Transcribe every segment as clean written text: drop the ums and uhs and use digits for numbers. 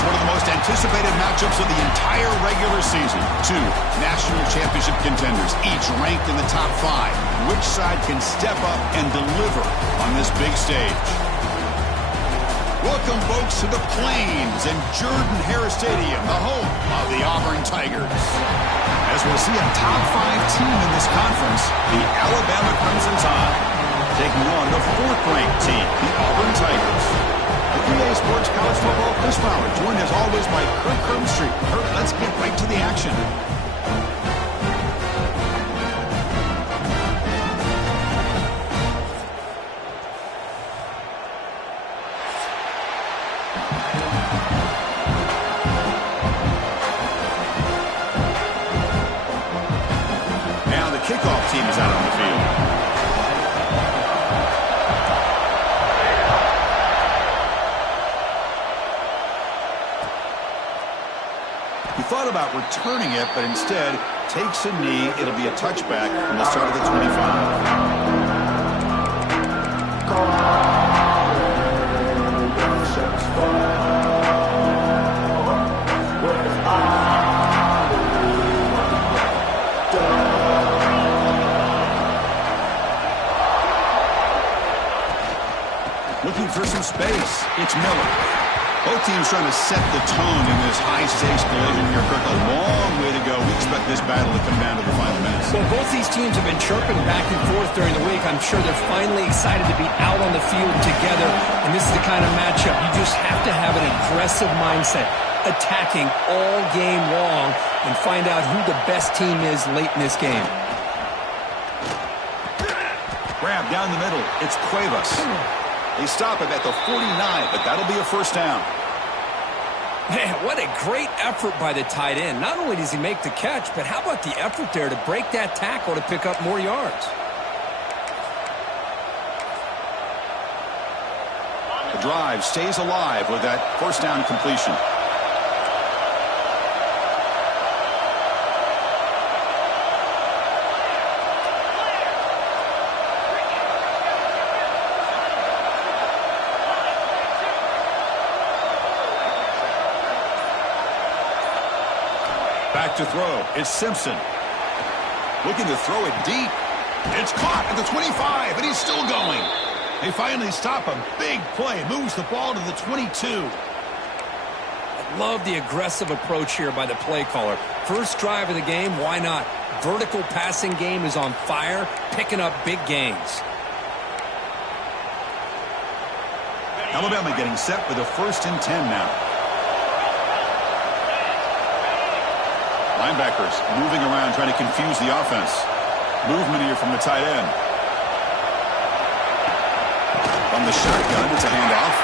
It's one of the most anticipated matchups of the entire regular season. Two national championship contenders, each ranked in the top 5. Which side can step up and deliver on this big stage? Welcome, folks, to the Plains and Jordan-Hare Stadium, the home of the Auburn Tigers. As we'll see a top 5 team in this conference, the Alabama Crimson Tide, taking on the 4th-ranked team, the Auburn Tigers. The EA Sports College Football Chris Fowler, joined as always by Kirk Herbstreit. Kirk, let's get right to the action. Now the kickoff team is out on the field. He thought about returning it, but instead takes a knee. It'll be a touchback from the start of the 25. Looking for some space. It's Miller. Both teams trying to set the tone in this high-stakes collision here, Kirk. A long way to go. We expect this battle to come down to the final minutes. Well, both these teams have been chirping back and forth during the week. I'm sure they're finally excited to be out on the field together, and this is the kind of matchup you just have to have an aggressive mindset, attacking all game long, and find out who the best team is late in this game. Grab down the middle. It's Cuevas. They stop him at the 49, but that'll be a first down. Man, what a great effort by the tight end. Not only does he make the catch, but how about the effort there to break that tackle to pick up more yards? The drive stays alive with that first down completion. Back to throw. It's Simpson. Looking to throw it deep. It's caught at the 25, and he's still going. They finally stop him. Big play. Moves the ball to the 22. I love the aggressive approach here by the play caller. First drive of the game, why not? Vertical passing game is on fire, picking up big gains. Alabama getting set for the 1st and 10 now. Linebackers moving around, trying to confuse the offense. Movement here from the tight end. From the shotgun, it's a handoff.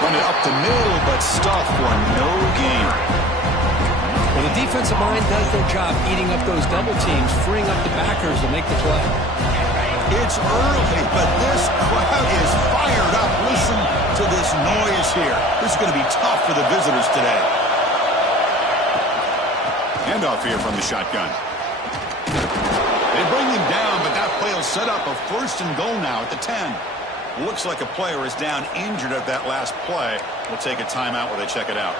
Run it up the middle, but stuffed for no gain. Well, the defensive line does their job eating up those double teams, freeing up the backers to make the play. It's early, but this crowd is fired up. Listen to this noise here. This is going to be tough for the visitors today. Handoff here from the shotgun. They bring him down, but that play will set up a 1st and goal now at the 10. Looks like a player is down injured at that last play. We'll take a timeout while they check it out.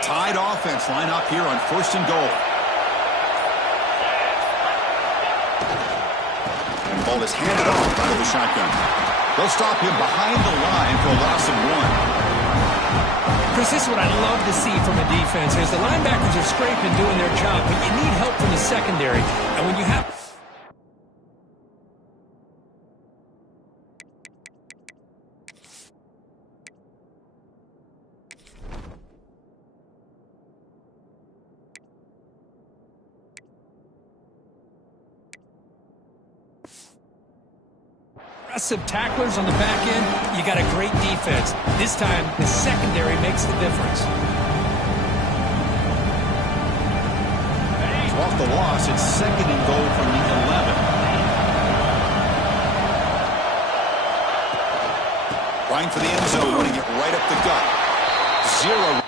Tied offense line up here on 1st and goal. And the ball is handed off out of the shotgun. They'll stop him behind the line for a loss of 1. Chris, this is what I love to see from a defense is the linebackers are scraping, doing their job, but you need help from the secondary. And when you have aggressive tacklers on the back end, you got a great defense. This time, the secondary makes the difference. Off the loss, it's 2nd and goal from the 11. Trying for the end zone, running it right up the gut. 0.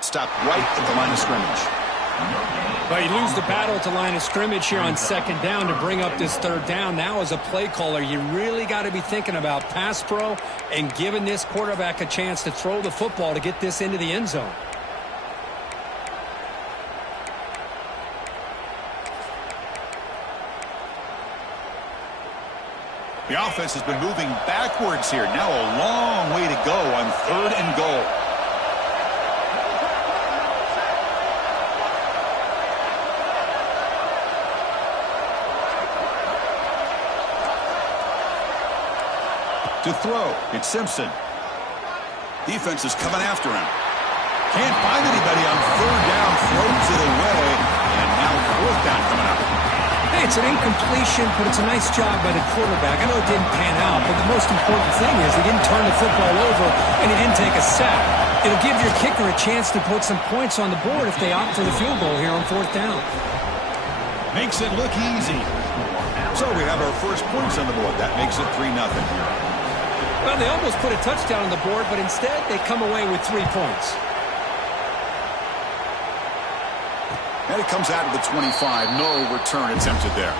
Stopped right at the line of scrimmage. Well, you lose the battle at the line of scrimmage here on second down to bring up this third down. Now, as a play caller, you really got to be thinking about pass pro and giving this quarterback a chance to throw the football to get this into the end zone. The offense has been moving backwards here. Now a long way to go on 3rd and goal. To throw, it's Simpson. Defense is coming after him. Can't find anybody on 3rd down, throws it away, and now 4th down coming up. Hey, it's an incompletion, but it's a nice job by the quarterback. I know it didn't pan out, but the most important thing is he didn't turn the football over and he didn't take a sack. It'll give your kicker a chance to put some points on the board if they opt for the field goal here on 4th down. Makes it look easy. So we have our first points on the board. That makes it 3-0. Well, they almost put a touchdown on the board, but instead they come away with 3 points. And it comes out of the 25. No return attempted there.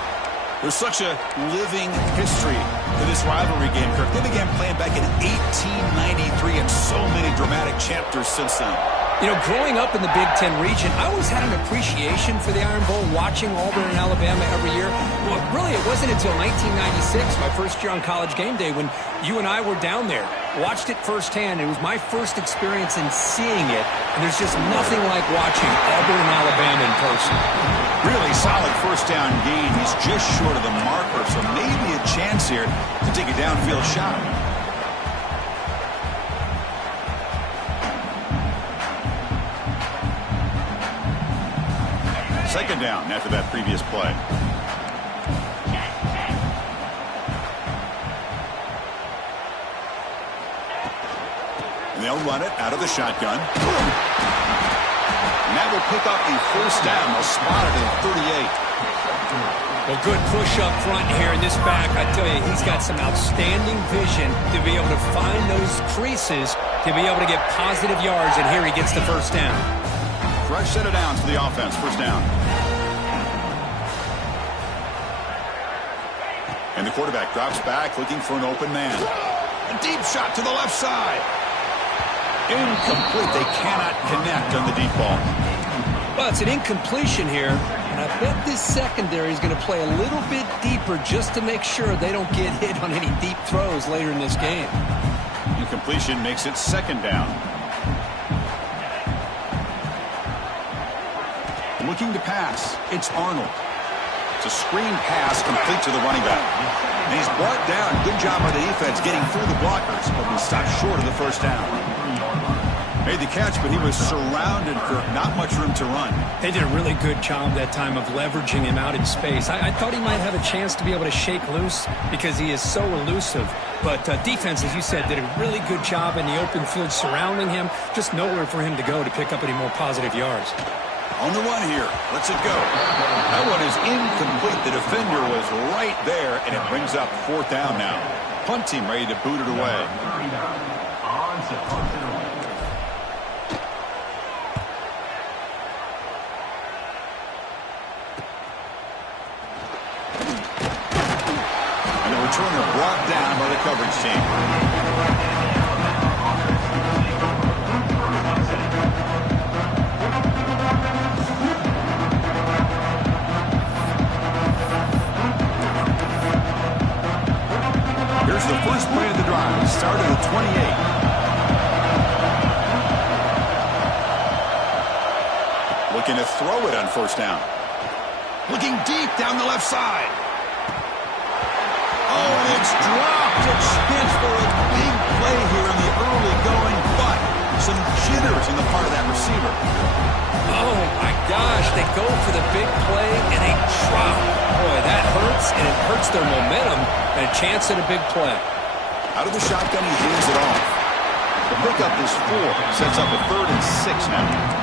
There's such a living history to this rivalry game, Kirk. They began playing back in 1893 and so many dramatic chapters since then. You know, growing up in the Big Ten region, I always had an appreciation for the Iron Bowl, watching Auburn and Alabama every year. Well, really, it wasn't until 1996, my first year on College Game Day, when you and I were down there. Watched it firsthand. It was my first experience in seeing it, and there's just nothing like watching Auburn and Alabama in person. Really solid first down gain. He's just short of the marker, so maybe a chance here to take a downfield shot. Second down after that previous play. And they'll run it out of the shotgun. And that will pick up a first down. They'll spot it at 38. Well, good push up front here in this back. I tell you, he's got some outstanding vision to be able to find those creases, to be able to get positive yards, and here he gets the first down. Fresh set of downs for the offense. First down. And the quarterback drops back, looking for an open man. A deep shot to the left side. Incomplete. They cannot connect on the deep ball. Well, it's an incompletion here. And I bet this secondary is going to play a little bit deeper just to make sure they don't get hit on any deep throws later in this game. Incompletion makes it second down. Looking to pass. It's Arnold. It's a screen pass complete to the running back. And he's brought down. Good job by the defense getting through the blockers, but he stopped short of the first down. Made the catch, but he was surrounded for not much room to run. They did a really good job that time of leveraging him out in space. I thought he might have a chance to be able to shake loose because he is so elusive. But defense, as you said, did a really good job in the open field surrounding him. Just nowhere for him to go to pick up any more positive yards. On the run here. Let's it go. That one is incomplete. The defender was right there, and it brings up fourth down now. Punt team ready to boot it away. And the returner brought down by the coverage team. Here's the first play of the drive. Start at the 28. looking to throw it on first down. Looking deep down the left side. Oh, and it's dropped. A chance for a big play here in the early going, but some jitters on the part of that receiver. Oh, my gosh. They go for the big play, and they drop. Boy, that hurts, and it hurts their momentum, and a chance at a big play. Out of the shotgun, he hands it off. The pickup is 4. Sets up a 3rd and 6 now.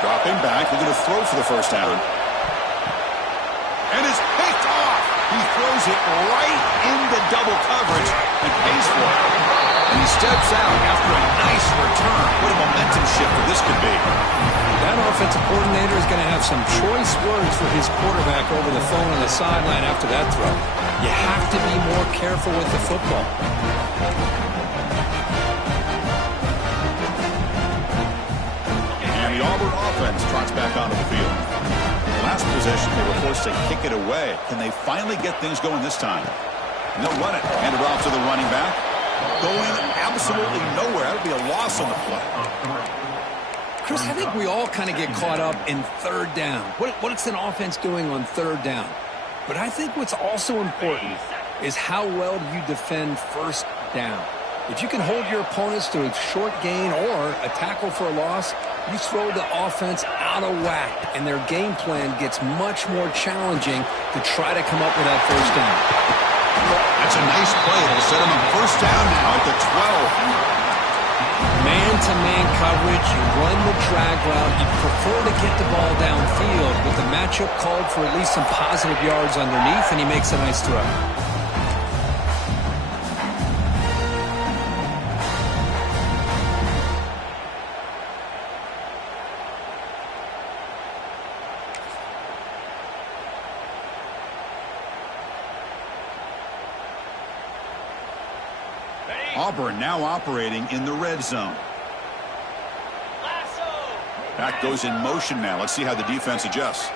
Dropping back, looking to throw for the first down. And it's picked off. He throws it right into double coverage and pays for it. And he steps out after a nice return. What a momentum shifter this could be. That offensive coordinator is going to have some choice words for his quarterback over the phone on the sideline after that throw. You have to be more careful with the football. And the Auburn offense trots back onto the field. Last possession, they were forced to kick it away. Can they finally get things going this time? And they'll run it. Hand it off to the running back. Going absolutely nowhere. That would be a loss on the play. Chris, I think we all kind of get caught up in third down. What's an offense doing on third down? But I think what's also important is how well do you defend first down. If you can hold your opponents to a short gain or a tackle for a loss, you throw the offense out of whack, and their game plan gets much more challenging to try to come up with that first down. That's a nice play. It'll set him up first down now at the 12. Man-to-man coverage, you run the drag route, you prefer to get the ball downfield, but the matchup called for at least some positive yards underneath, and he makes a nice throw. Auburn now operating in the red zone. Back goes in motion now. Let's see how the defense adjusts.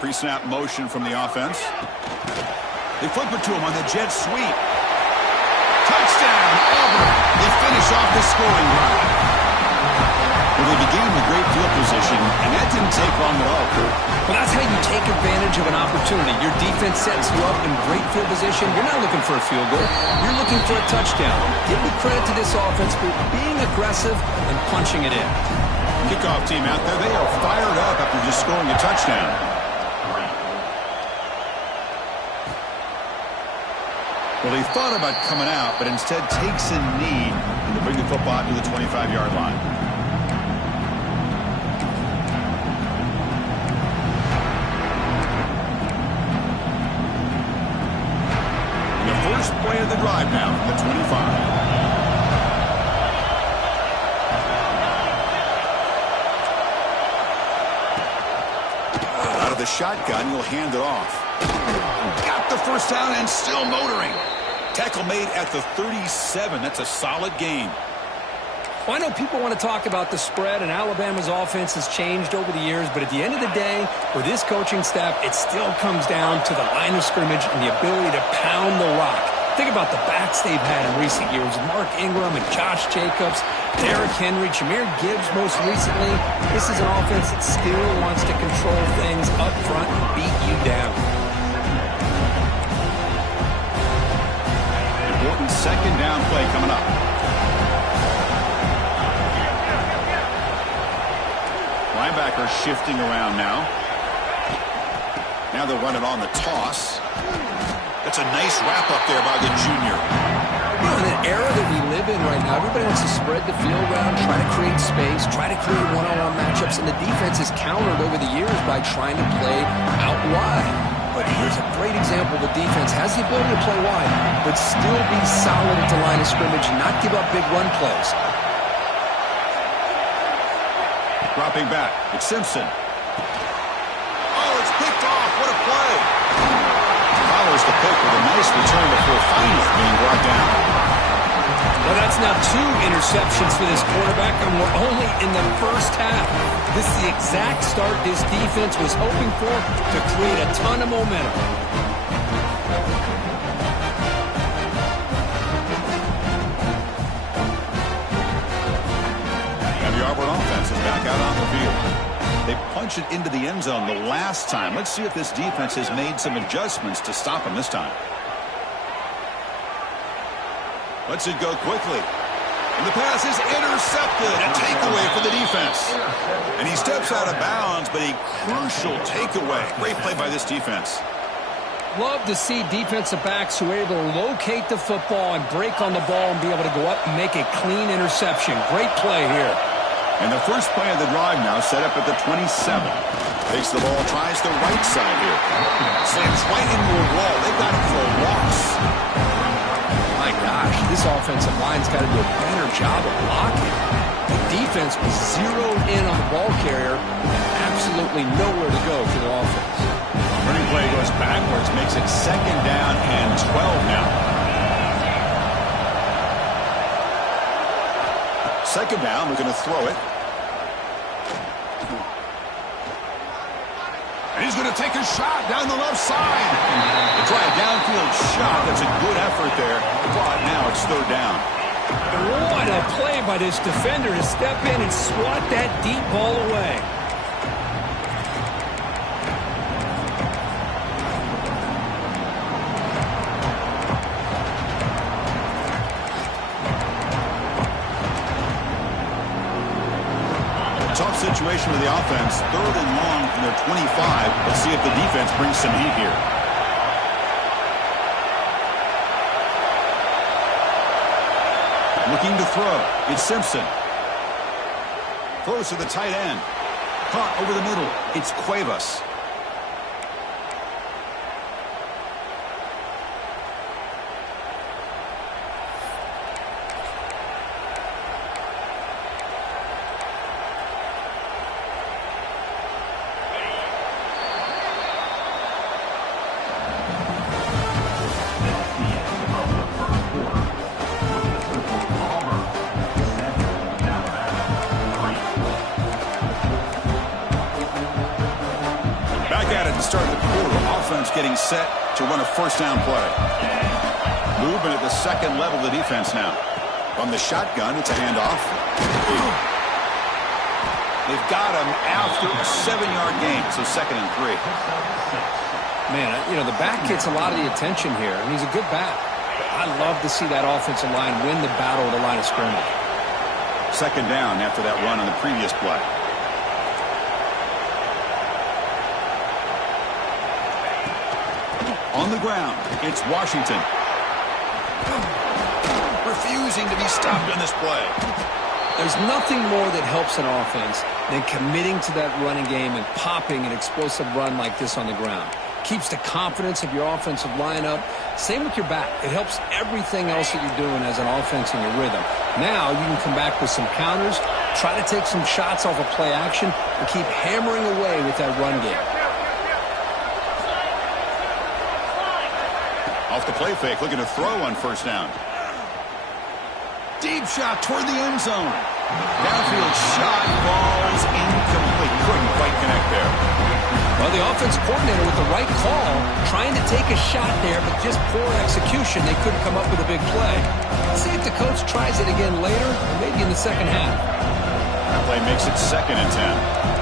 Pre-snap motion from the offense. They flip it to him on the jet sweep. Touchdown, Auburn. They finish off the scoring drive. Well, they began with great field position, and that didn't take long at all, Kurt. Well, that's how you take advantage of an opportunity. Your defense sets you up in great field position. You're not looking for a field goal. You're looking for a touchdown. Give the credit to this offense for being aggressive and punching it in. Kickoff team out there, they are fired up after just scoring a touchdown. Well, he thought about coming out, but instead takes a knee to bring the football to the 25-yard line. First play of the drive now from the 25. Out of the shotgun, he'll hand it off. Got the first down and still motoring. Tackle made at the 37. That's a solid gain. Well, I know people want to talk about the spread, and Alabama's offense has changed over the years, but at the end of the day, for this coaching staff, it still comes down to the line of scrimmage and the ability to pound the rock. Think about the backs they've had in recent years. Mark Ingram and Josh Jacobs, Derrick Henry, Jahmyr Gibbs most recently. This is an offense that still wants to control things up front and beat you down. Important second down play coming up. Linebacker shifting around now. Now they'll run it on the toss. That's a nice wrap up there by the junior. Well, in an era that we live in right now, everybody wants to spread the field around, try to create space, try to create one-on-one matchups, and the defense is countered over the years by trying to play out wide. But here's a great example. The defense has the ability to play wide, but still be solid at the line of scrimmage and not give up big run plays. Dropping back, it's Simpson. Oh, it's picked off. What a play. Follows the pick with a nice return before finally being brought down. Well, that's now 2 interceptions for this quarterback, and we're only in the first half. This is the exact start this defense was hoping for to create a ton of momentum. And the Auburn offense is back out on the field. They punched it into the end zone the last time. Let's see if this defense has made some adjustments to stop them this time. Lets it go quickly. And the pass is intercepted. A takeaway for the defense. And he steps out of bounds, but a crucial takeaway. Great play by this defense. Love to see defensive backs who are able to locate the football and break on the ball and be able to go up and make a clean interception. Great play here. And the first play of the drive now set up at the 27. Takes the ball, tries the right side here. Slams right into a wall. They've got him for a loss. My gosh, this offensive line's got to do a better job of blocking. The defense was zeroed in on the ball carrier and absolutely nowhere to go for the offense. Running play goes backwards, makes it 2nd down and 12 now. 2nd down, we're going to throw it. And he's going to take a shot down the left side. They try a downfield shot. That's a good effort there. But now it's 3rd down. What a play by this defender to step in and swat that deep ball away. Tough situation with the offense. 3rd and long from their 25. Let's see if the defense brings some heat here. Looking to throw. It's Simpson. Throws to the tight end. Caught over the middle. It's Cuevas. Start the quarter. Offense getting set to run a 1st down play. Movement at the 2nd level of the defense now. On the shotgun, it's a handoff. They've got him after a 7-yard gain, so 2nd and 3. Man, you know, the back gets a lot of the attention here, and he's a good back. I love to see that offensive line win the battle at the line of scrimmage. 2nd down after that run on the previous play. On the ground, it's Washington. Refusing to be stopped on this play. There's nothing more that helps an offense than committing to that running game and popping an explosive run like this on the ground. Keeps the confidence of your offensive line up. Same with your back. It helps everything else that you're doing as an offense in your rhythm. Now you can come back with some counters, try to take some shots off of play action, and keep hammering away with that run game. Off the play fake, looking to throw on 1st down. Deep shot toward the end zone. Downfield shot falls incomplete. Couldn't quite connect there. Well, the offense coordinator with the right call, trying to take a shot there, but just poor execution. They couldn't come up with a big play. Let's see if the coach tries it again later, or maybe in the 2nd half. That play makes it 2nd and 10.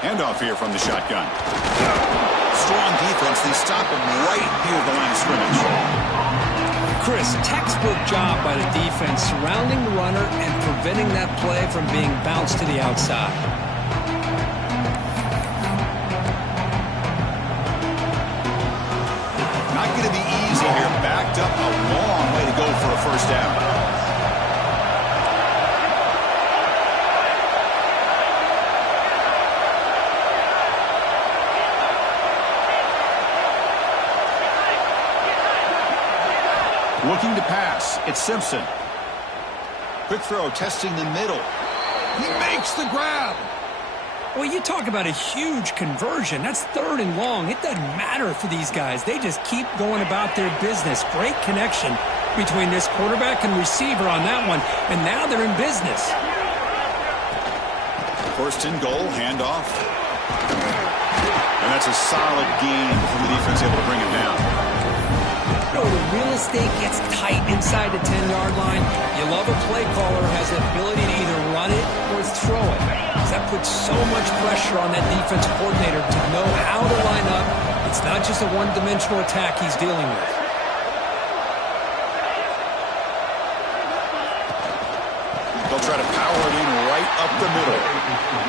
Handoff here from the shotgun. Strong defense. They stop him right near the line of scrimmage. Chris, textbook job by the defense surrounding the runner and preventing that play from being bounced to the outside. Not going to be easy here. Backed up a long way to go for a 1st down. Looking to pass. It's Simpson. Quick throw, testing the middle. He makes the grab. Well, you talk about a huge conversion. That's 3rd and long. It doesn't matter for these guys. They just keep going about their business. Great connection between this quarterback and receiver on that one, and now they're in business. 1st and goal, handoff. And that's a solid gain from the defense, able to bring him down. You know, the real estate gets tight inside the 10-yard line. You love a play caller who has the ability to either run it or throw it. That puts so much pressure on that defensive coordinator to know how to line up. It's not just a one-dimensional attack he's dealing with. They'll try to power it in right up the middle.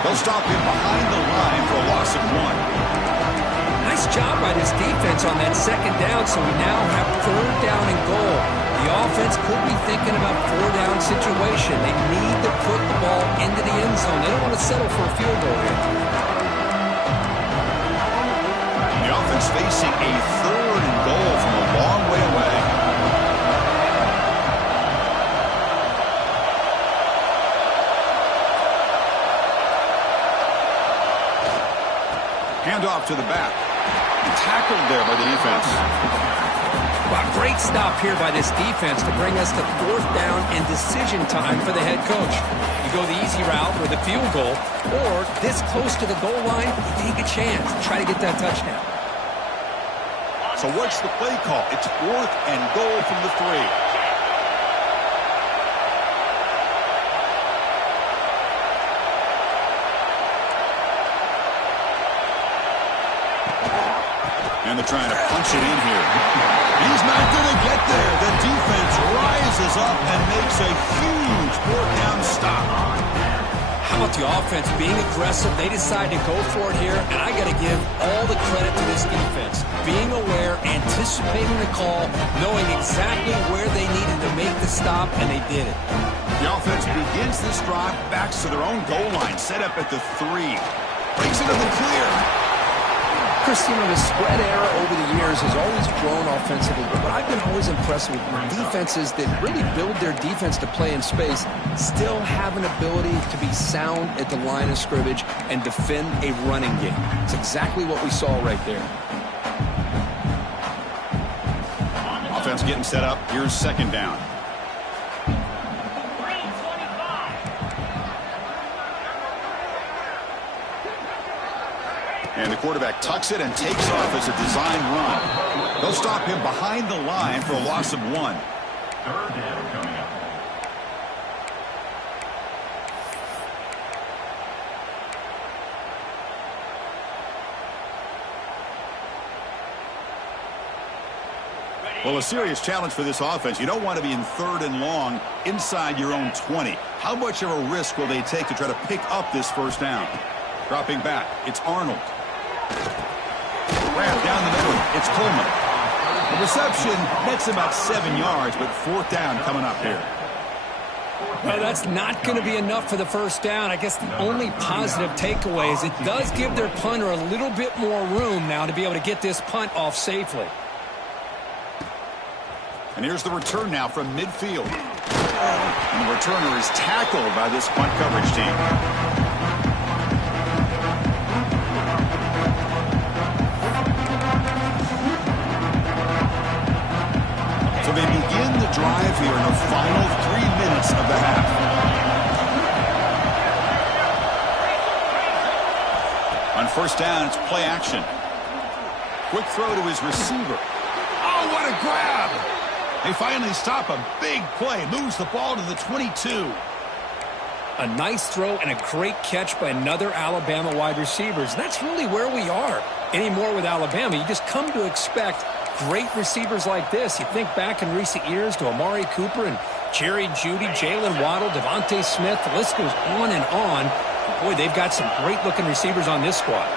They'll stop him behind the line for a loss of 1. Nice job by this defense on that 2nd down, so we now have 3rd down and goal. The offense could be thinking about 4-down situation. They need to put the ball into the end zone. They don't want to settle for a field goal here. The offense facing a 3rd and goal from a long way away. Handoff to the back. Tackled there by the defense. Well, great stop here by this defense to bring us to 4th down and decision time for the head coach. You go the easy route with a field goal, or this close to the goal line, you take a chance to try to get that touchdown. So what's the play call? It's 4th and goal from the 3. And they're trying to punch it in here. He's not going to get there. The defense rises up and makes a huge 4th down stop. How about the offense being aggressive? They decide to go for it here, and I got to give all the credit to this defense. Being aware, anticipating the call, knowing exactly where they needed to make the stop, and they did it. The offense begins this drive, backs to their own goal line, set up at the 3. Breaks into the clear. Chris, you know, the spread era over the years has always grown offensively, but I've been always impressed with defenses that really build their defense to play in space, still have an ability to be sound at the line of scrimmage and defend a running game. It's exactly what we saw right there. Offense getting set up. Here's 2nd down. And the quarterback tucks it and takes off as a design run. They'll stop him behind the line for a loss of 1. 3rd down coming up. Well, a serious challenge for this offense. You don't want to be in 3rd and long inside your own 20. How much of a risk will they take to try to pick up this 1st down? Dropping back, it's Arnold. Grab down the middle, it's Coleman. The reception nets about 7 yards, but 4th down coming up here. Well, that's not going to be enough for the 1st down. I guess the only positive takeaway is it does give their punter a little bit more room now to be able to get this punt off safely. And here's the return now from midfield. And the returner is tackled by this punt coverage team. So they begin the drive here in the final 3 minutes of the half. On 1st down, it's play action. Quick throw to his receiver. Oh, what a grab! They finally stop a big play. Moves the ball to the 22. A nice throw and a great catch by another Alabama wide receivers. That's really where we are. Anymore with Alabama, you just come to expect great receivers like this. You think back in recent years to Amari Cooper and Jerry Jeudy, Jalen Waddle, Devontae Smith. The list goes on and on. Boy, they've got some great-looking receivers on this squad.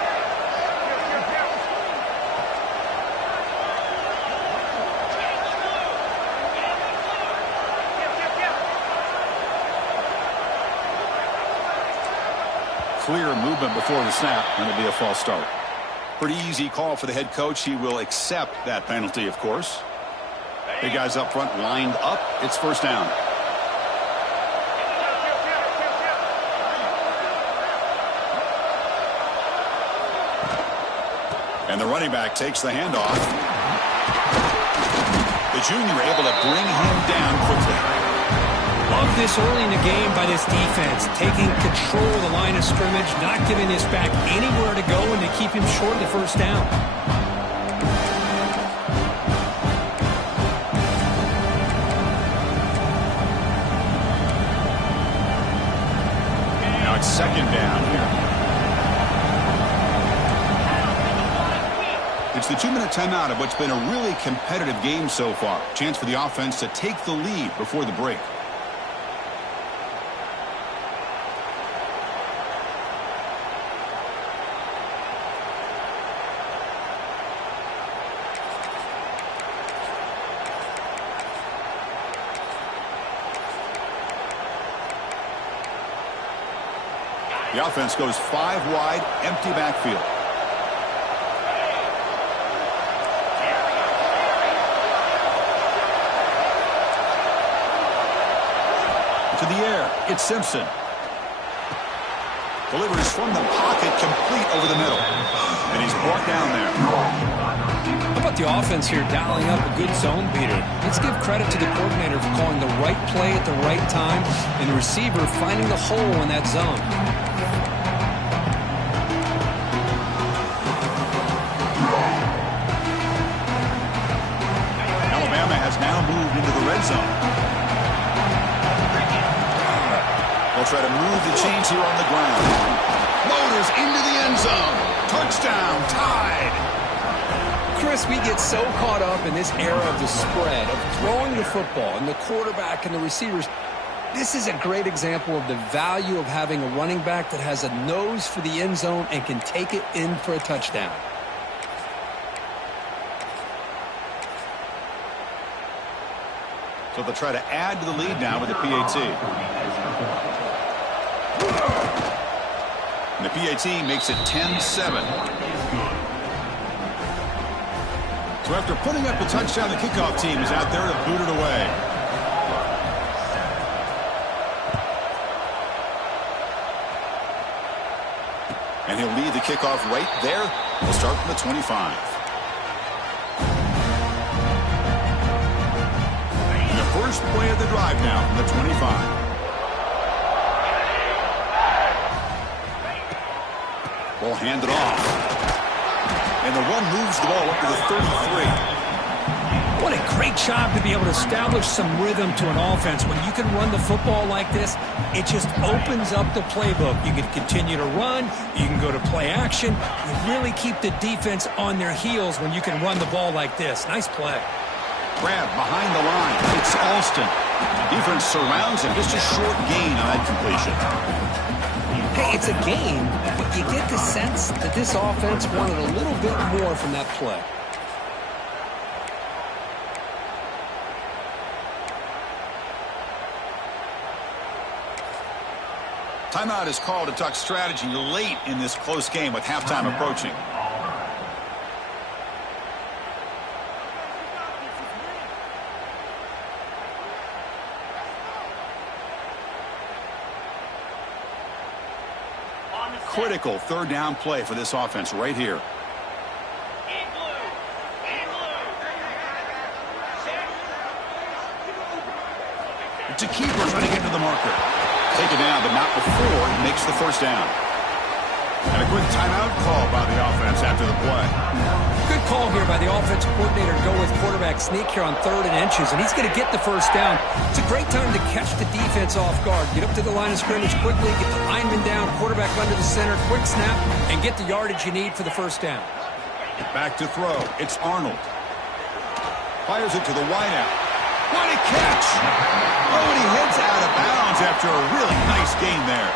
Clear movement before the snap, and it'll be a false start. Pretty easy call for the head coach. He will accept that penalty, of course. Big guys up front lined up. It's 1st down. And the running back takes the handoff. The junior able to bring him down quickly. Love this early in the game by this defense, taking control of the line of scrimmage, not giving this back anywhere to go, and to keep him short of the first down. Now it's second down here. It's the 2-minute timeout of what's been a really competitive game so far. Chance for the offense to take the lead before the break. The offense goes 5 wide, empty backfield. To the air, it's Simpson. Delivers from the pocket, complete over the middle. And he's brought down there. How about the offense here dialing up a good zone beater? Let's give credit to the coordinator for calling the right play at the right time, and the receiver finding the hole in that zone. Alabama has now moved into the red zone. They'll try to move the chains here on the ground. Motors into the end zone. Touchdown, tied. Chris, we get so caught up in this era of the spread, of throwing the football, and the quarterback and the receivers. This is a great example of the value of having a running back that has a nose for the end zone and can take it in for a touchdown. So they'll try to add to the lead now with the PAT. And the PAT makes it 10-7. So after putting up a touchdown, the kickoff team is out there to boot it away. And he'll lead the kickoff right there. We'll start from the 25. And the first play of the drive now from the 25. Ball handed off. And the run moves the ball up to the 33. What a great job to be able to establish some rhythm to an offense. When you can run the football like this, it just opens up the playbook. You can continue to run. You can go to play action. You really keep the defense on their heels when you can run the ball like this. Nice play. Grab behind the line. It's Alston. Defense surrounds him. Just a short gain on that completion. Hey, it's a game, but you get the sense that this offense wanted a little bit more from that play. Timeout is called to talk strategy late in this close game with halftime approaching. Critical third down play for this offense right here. It's a keeper trying to get to the marker. Take it down, but not before he makes the first down. And a quick timeout call by the offense after the play. Good call here by the offensive coordinator to go with quarterback sneak here on 3rd and inches, and he's going to get the first down. It's a great time to catch the defense off guard. Get up to the line of scrimmage quickly, get the lineman down, quarterback under the center, quick snap, and get the yardage you need for the first down. Back to throw. It's Arnold. Fires it to the wideout. What a catch! Oh, and he heads out of bounds after a really nice gain there.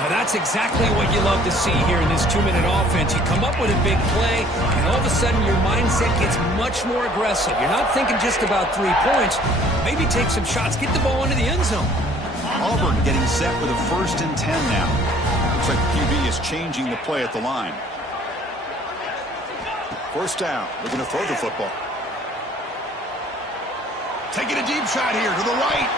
Now that's exactly what you love to see here in this 2-minute offense. You come up with a big play, and all of a sudden your mindset gets much more aggressive. You're not thinking just about 3 points. Maybe take some shots, get the ball into the end zone. Auburn getting set with a 1st and 10 now. Looks like the QB is changing the play at the line. First down. We're going to throw the football. Taking a deep shot here to the right.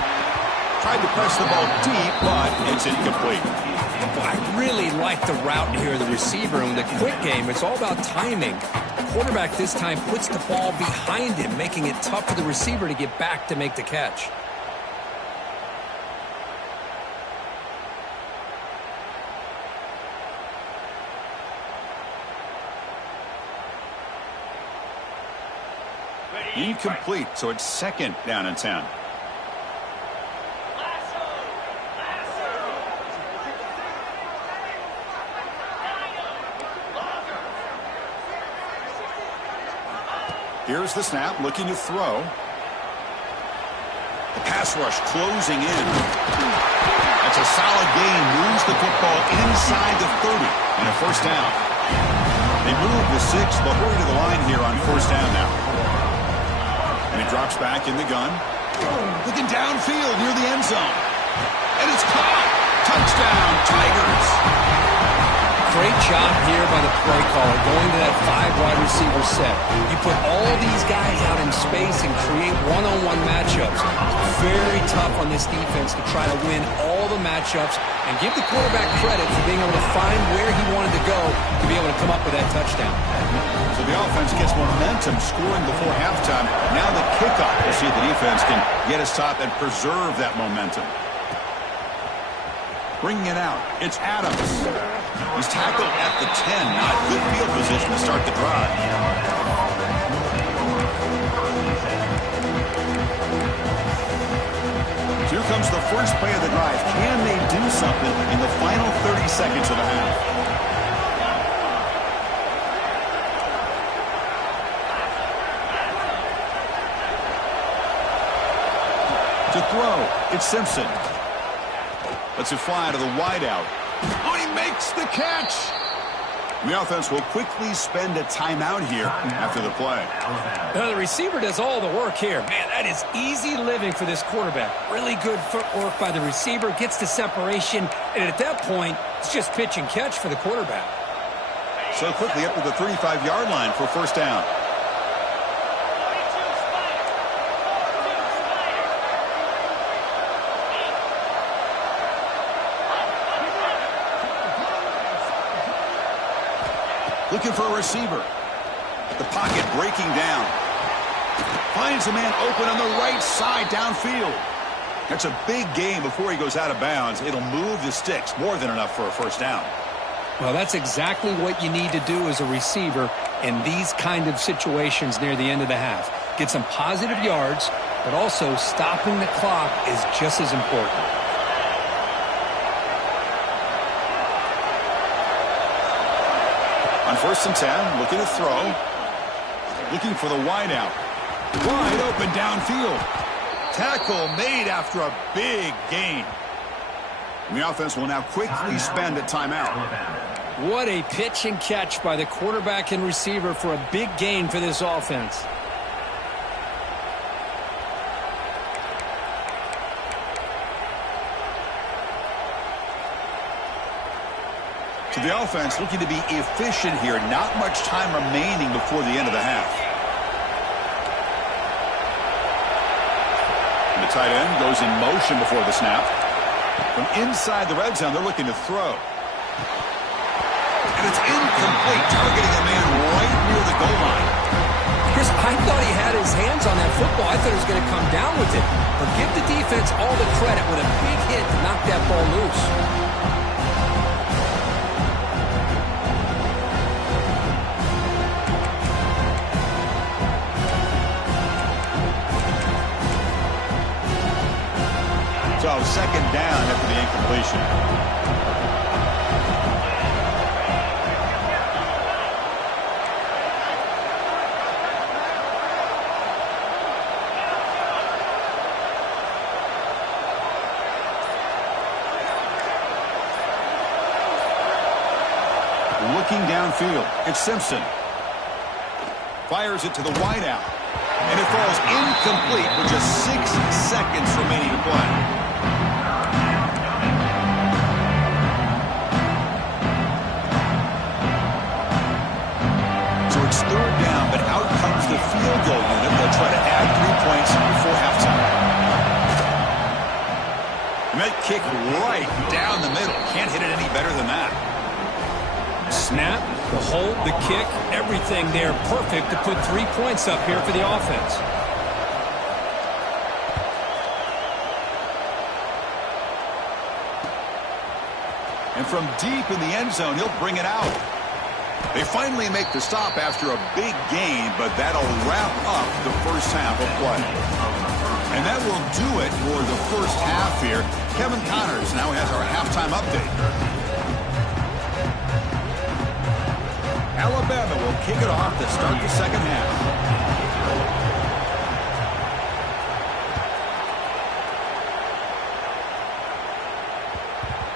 Tried to press the ball deep, but it's incomplete. I really like the route here of the receiver. And with the quick game, it's all about timing. The quarterback this time puts the ball behind him, making it tough for the receiver to get back to make the catch. Incomplete, so it's 2nd down and 10. Here's the snap, looking to throw. The pass rush closing in. That's a solid gain. Moves the football inside the 30 and a 1st down. They move the 6, but hurry to the line here on 1st down now. And he drops back in the gun. Looking downfield near the end zone. And it's caught. Touchdown, Tigers. Great job here by the play caller, going to that 5 wide receiver set. You put all these guys out in space and create one-on-one matchups. Very tough on this defense to try to win all the matchups and give the quarterback credit for being able to find where he wanted to go to be able to come up with that touchdown. So the offense gets momentum, scoring before halftime. Now the kickoff. We'll see if the defense can get a stop and preserve that momentum. Bringing it out, it's Adams. He's tackled at the 10. Not good field position to start the drive. Here comes the first play of the drive. Can they do something in the final 30 seconds of the half? To throw, it's Simpson. Lets it fly to the wideout. Oh, he makes the catch. The offense will quickly spend a timeout here after the play. The receiver does all the work here. Man, that is easy living for this quarterback. Really good footwork by the receiver, gets the separation, and at that point, it's just pitch and catch for the quarterback. So quickly up to the 35-yard line for 1st down. Looking for a receiver. The pocket breaking down. Finds a man open on the right side downfield. That's a big gain before he goes out of bounds. It'll move the sticks. More than enough for a 1st down. Well, that's exactly what you need to do as a receiver in these kind of situations near the end of the half. Get some positive yards, but also stopping the clock is just as important. On 1st and 10, looking to throw. Looking for the wideout. Wide open downfield. Tackle made after a big gain. And the offense will now quickly spend a timeout. What a pitch and catch by the quarterback and receiver for a big gain for this offense. So the offense looking to be efficient here. Not much time remaining before the end of the half. And the tight end goes in motion before the snap. From inside the red zone, they're looking to throw. And it's incomplete, targeting a man right near the goal line. Chris, I thought he had his hands on that football. I thought he was going to come down with it. But give the defense all the credit with a big hit to knock that ball loose. So 2nd down after the incompletion. Looking downfield, it's Simpson. Fires it to the wideout. And it falls incomplete with just 6 seconds remaining to play. It's 3rd down, but out comes the field goal unit. They'll try to add 3 points before halftime. And that kick right down the middle. Can't hit it any better than that. Snap, the hold, the kick, everything there perfect to put 3 points up here for the offense. And from deep in the end zone, he'll bring it out. They finally make the stop after a big gain, but that'll wrap up the first half of play. And that will do it for the first half here. Kevin Connors now has our halftime update. Alabama will kick it off to start the second half.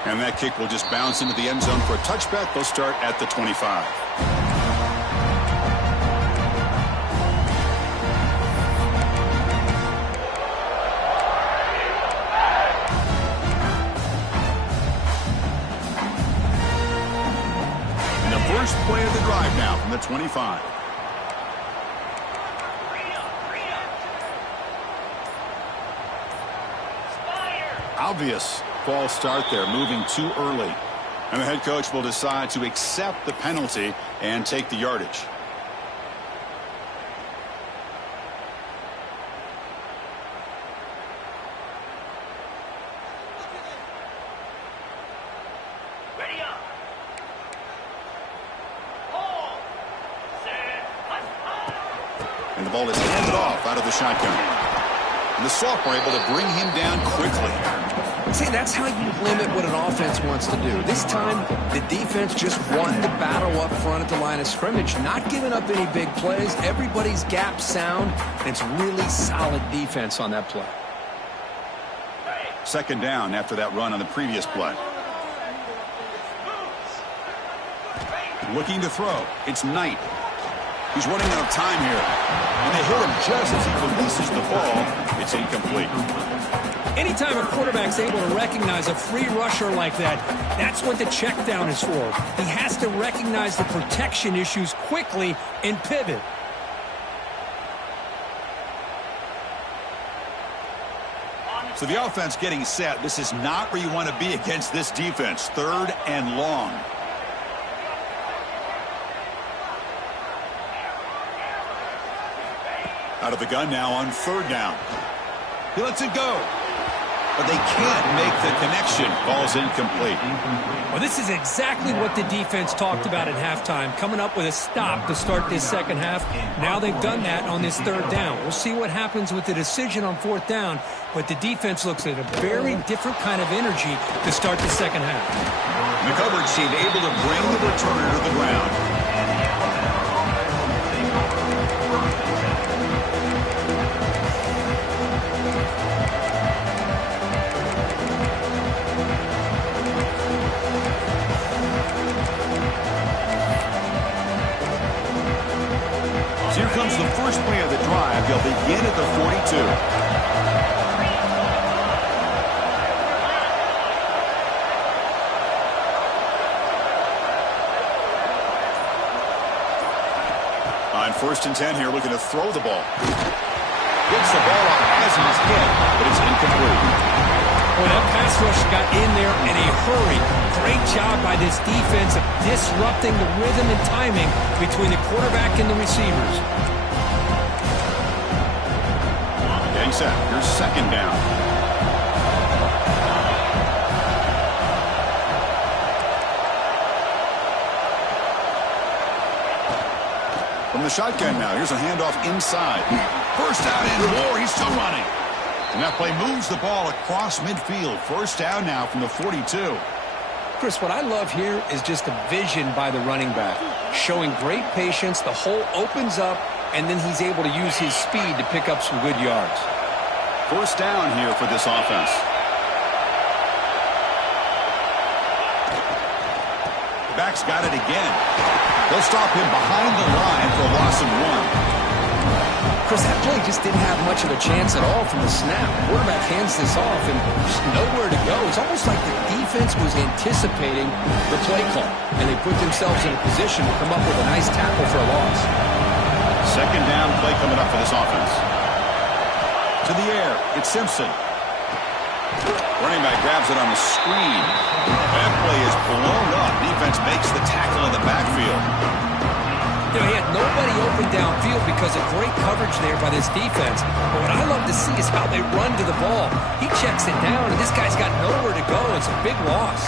And that kick will just bounce into the end zone for a touchback. They'll start at the 25. And the first play of the drive now from the 25. Obvious false start there, moving too early. And the head coach will decide to accept the penalty and take the yardage. Ready up. Hold. Set. And the ball is handed off out of the shotgun. And the sophomore able to bring him down quickly. See, that's how you limit what an offense wants to do. This time, the defense just won the battle up front at the line of scrimmage, not giving up any big plays. Everybody's gap sound, and it's really solid defense on that play. Second down after that run on the previous play. Looking to throw. It's Knight. He's running out of time here. And they hit him just as he releases the ball. It's incomplete. Anytime a quarterback's able to recognize a free rusher like that, that's what the check down is for. He has to recognize the protection issues quickly and pivot. So the offense getting set. This is not where you want to be against this defense. Third and long. Out of the gun now on third down. He lets it go. But they can't make the connection. Ball's incomplete. Well, this is exactly what the defense talked about at halftime, coming up with a stop to start this second half. Now they've done that on this third down. We'll see what happens with the decision on fourth down, but the defense looks at a very different kind of energy to start the second half. The coverage team able to bring the returner to the ground. Here comes the first play of the drive. They'll begin at the 42. On 1st and 10 here, looking to throw the ball. Gets the ball off as he's hit, but it's incomplete. Well, that pass rush got in there in a hurry. Great job by this defense of disrupting the rhythm and timing between the quarterback and the receivers. Getting set. Here's second down. From the shotgun now. Here's a handoff inside. First down and more. He's still running. And that play moves the ball across midfield. First down now from the 42. Chris, what I love here is just the vision by the running back. Showing great patience. The hole opens up, and then he's able to use his speed to pick up some good yards. First down here for this offense. Back's got it again. They'll stop him behind the line for a loss of 1. Chris, that play just didn't have much of a chance at all from the snap. Quarterback hands this off and just nowhere to go. It's almost like the defense was anticipating the play call, and they put themselves in a position to come up with a nice tackle for a loss. Second down play coming up for this offense. To the air, it's Simpson. Running back grabs it on the screen. That play is blown up. Defense makes the tackle in the backfield. You know, he had nobody open downfield because of great coverage there by this defense. But what I love to see is how they run to the ball. He checks it down, and this guy's got nowhere to go. It's a big loss.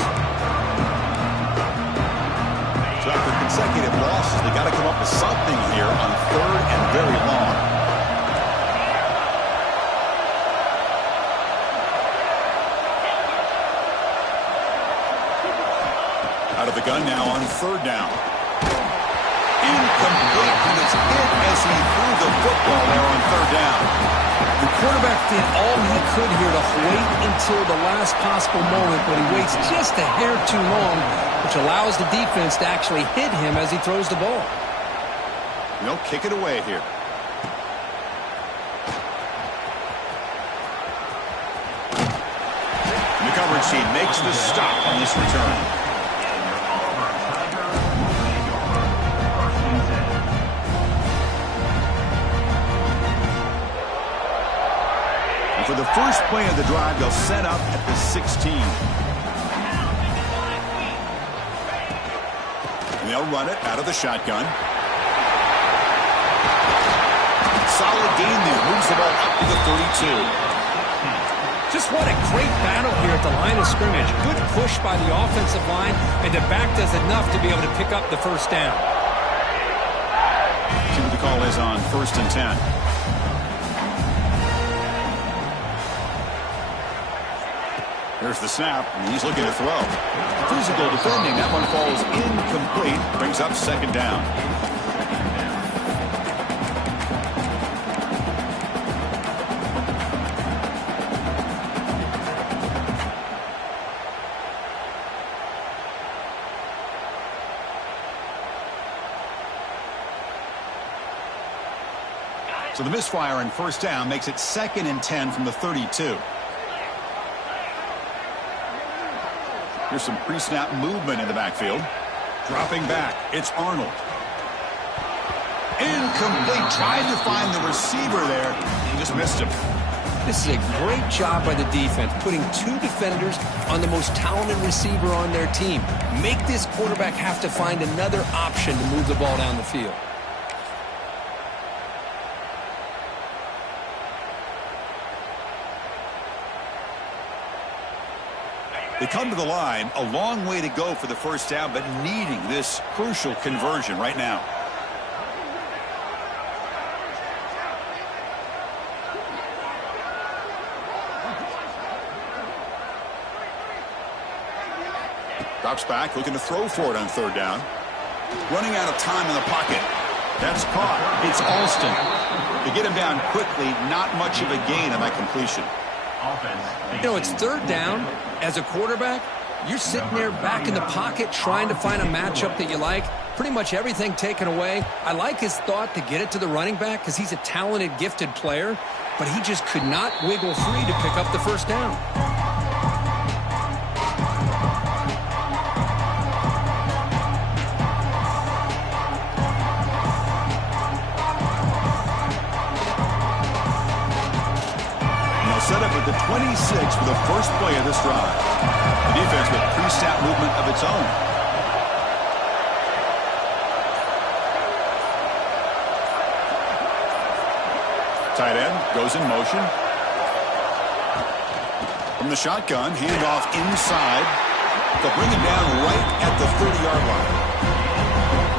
So after consecutive losses, they got to come up with something here on 3rd and very long. Out of the gun now on 3rd down. Incomplete, and it's hit as he threw the football there on 3rd down. The quarterback did all he could here to wait until the last possible moment, but he waits just a hair too long, which allows the defense to actually hit him as he throws the ball. They'll kick it away here. The coverage team makes the stop on this return. For the first play of the drive, they'll set up at the 16. And they'll run it out of the shotgun. Solid gain there. Moves the ball up to the 32. Just what a great battle here at the line of scrimmage. Good push by the offensive line, and the back does enough to be able to pick up the first down. See what the call is on 1st and 10. There's the snap, and he's looking to throw. Physical defending. That one falls incomplete. Brings up 2nd down. So the misfire on 1st down makes it 2nd and 10 from the 32. Here's some pre-snap movement in the backfield. Dropping back, it's Arnold. Incomplete. Tried to find the receiver there. He just missed him. This is a great job by the defense, putting 2 defenders on the most talented receiver on their team. Make this quarterback have to find another option to move the ball down the field. They come to the line, a long way to go for the first down, but needing this crucial conversion right now. Drops back, looking to throw for it on 3rd down. Running out of time in the pocket. That's caught. It's Alston. To get him down quickly, not much of a gain on that completion. You know, it's 3rd down. As a quarterback, you're sitting there back in the pocket trying to find a matchup that you like. Pretty much everything taken away. I like his thought to get it to the running back because he's a talented, gifted player, but he just could not wiggle free to pick up the first down. Set up at the 26 for the first play of this drive. The defense with pre-snap movement of its own. Tight end goes in motion. From the shotgun, handoff inside. They'll bring him down right at the 30-yard line.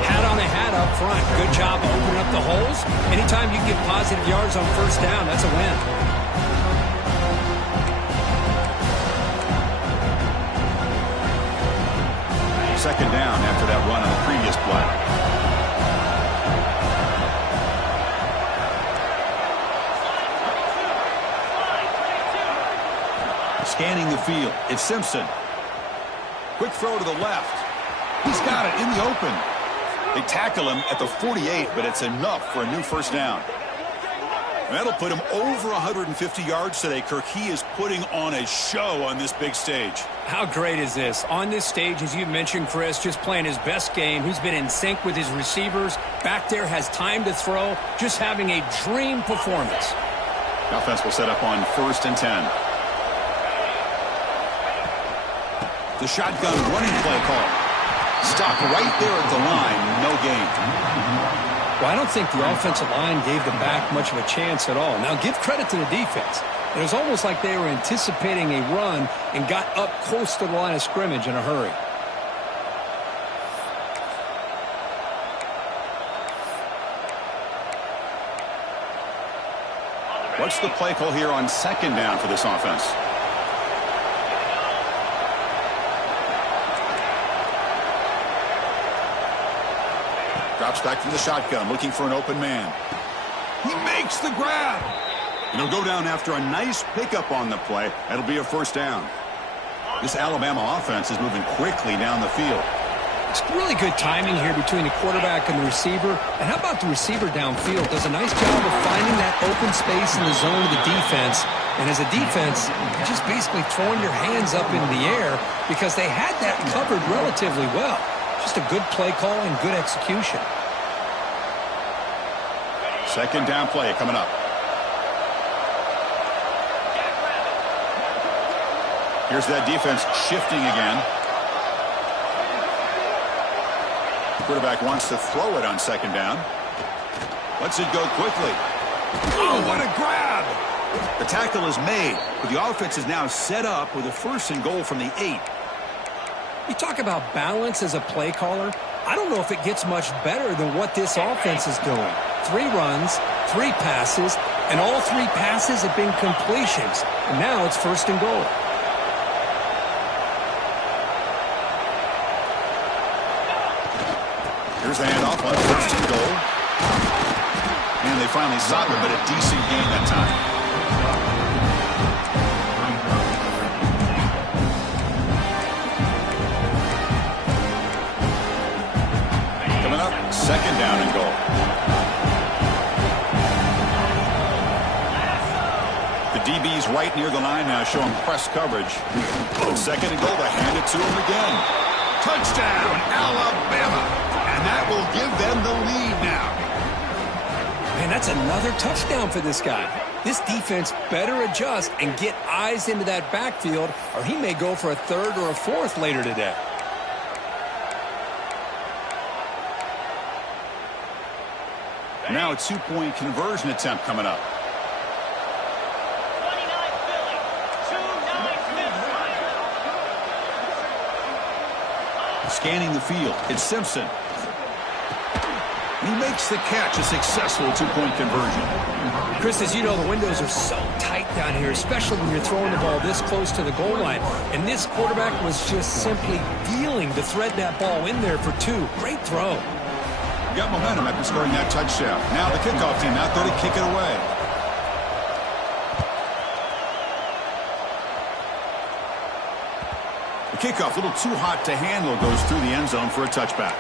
Hat on a hat up front. Good job opening up the holes. Anytime you get positive yards on 1st down, that's a win. 2nd down after that run on the previous play. Scanning the field, it's Simpson. Quick throw to the left. He's got it in the open. They tackle him at the 48, but it's enough for a new first down. And that'll put him over 150 yards today, Kirk. He is putting on a show on this big stage. How great is this? On this stage, as you mentioned, Chris, just playing his best game. He's been in sync with his receivers. Back there, has time to throw. Just having a dream performance. The offense will set up on 1st and 10. The shotgun running play call. Stopped right there at the line, no gain. Well, I don't think the offensive line gave the back much of a chance at all. Now, give credit to the defense. It was almost like they were anticipating a run and got up close to the line of scrimmage in a hurry. What's the play call here on second down for this offense? Drops back from the shotgun, looking for an open man. He makes the grab. And he'll go down after a nice pickup on the play. That'll be a first down. This Alabama offense is moving quickly down the field. It's really good timing here between the quarterback and the receiver. And how about the receiver downfield? Does a nice job of finding that open space in the zone of the defense. And as a defense, you're just basically throwing your hands up in the air because they had that covered relatively well. Just a good play call and good execution. Second down play coming up. Here's that defense shifting again. Quarterback wants to throw it on second down. Lets it go quickly. Oh, what a grab! The tackle is made, but the offense is now set up with a first and goal from the 8. You talk about balance as a play caller. I don't know if it gets much better than what this offense is doing. 3 runs, 3 passes, and all 3 passes have been completions. And now it's first and goal. Here's the handoff on first and goal. And they finally stop him, but a decent gain that time. Second down and goal. The DB's right near the line now, showing press coverage. Second and goal, they hand it to him again. Touchdown, Alabama. And that will give them the lead now. Man, that's another touchdown for this guy. This defense better adjust and get eyes into that backfield, or he may go for a 3rd or a 4th later today. Now a 2-point conversion attempt coming up. 29 Philly, 2-9 Scanning the field, it's Simpson. He makes the catch, a successful 2-point conversion. Chris, as you know, the windows are so tight down here, especially when you're throwing the ball this close to the goal line. And this quarterback was just simply dealing to thread that ball in there for 2. Great throw. Got momentum after scoring that touchdown. Now the kickoff team out there to kick it away. The kickoff, a little too hot to handle, goes through the end zone for a touchback.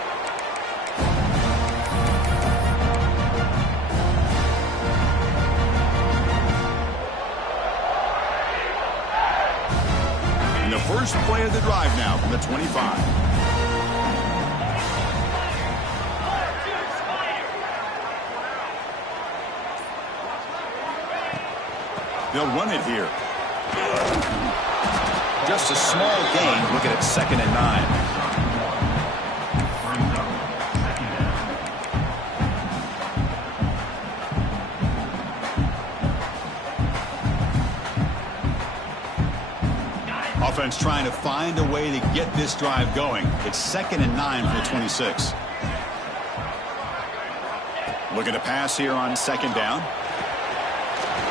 And the first play of the drive now from the 25. They'll run it here. Just a small gain. Looking at 2nd and 9. Offense trying to find a way to get this drive going. It's 2nd and 9 for the 26. Looking to pass here on second down.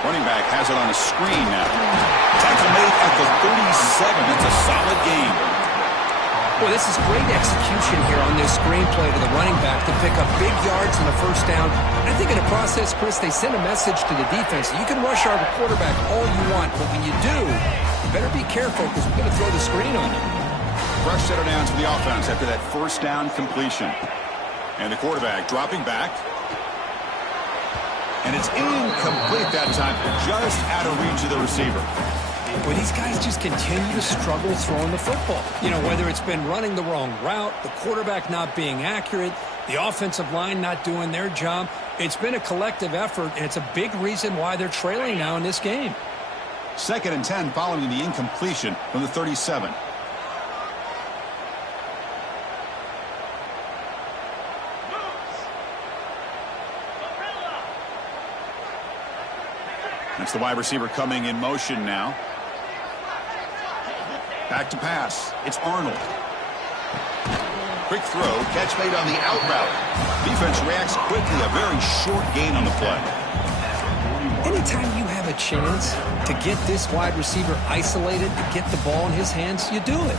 Running back has it on a screen now. Tackle made at the 37. It's a solid gain. Boy, this is great execution here on this screen play to the running back to pick up big yards in the first down. I think in the process, Chris, they send a message to the defense. You can rush our quarterback all you want, but when you do, you better be careful because we're going to throw the screen on you. Fresh set of downs for the offense after that first down completion. And the quarterback dropping back. And it's incomplete that time, just out of reach of the receiver. Well, these guys just continue to struggle throwing the football. You know, whether it's been running the wrong route, the quarterback not being accurate, the offensive line not doing their job. It's been a collective effort, and it's a big reason why they're trailing now in this game. 2nd and 10 following the incompletion from the 37. It's the wide receiver coming in motion now. Back to pass. It's Arnold. Quick throw. Catch made on the out route. Defense reacts quickly. A very short gain on the play. Anytime you have a chance to get this wide receiver isolated, to get the ball in his hands, you do it.